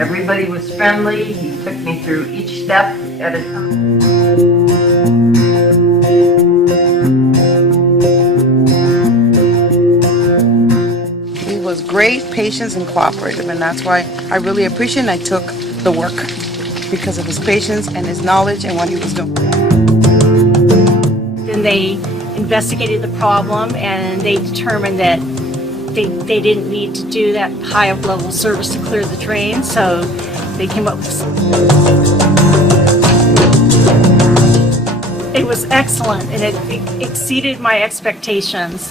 Everybody was friendly. He took me through each step at a time. He was great, patient, and cooperative, and that's why I really appreciate it. I took the work because of his patience and his knowledge and what he was doing. Then they investigated the problem and they determined that they didn't need to do that high level service to clear the drain, so they came up with it was excellent and it exceeded my expectations.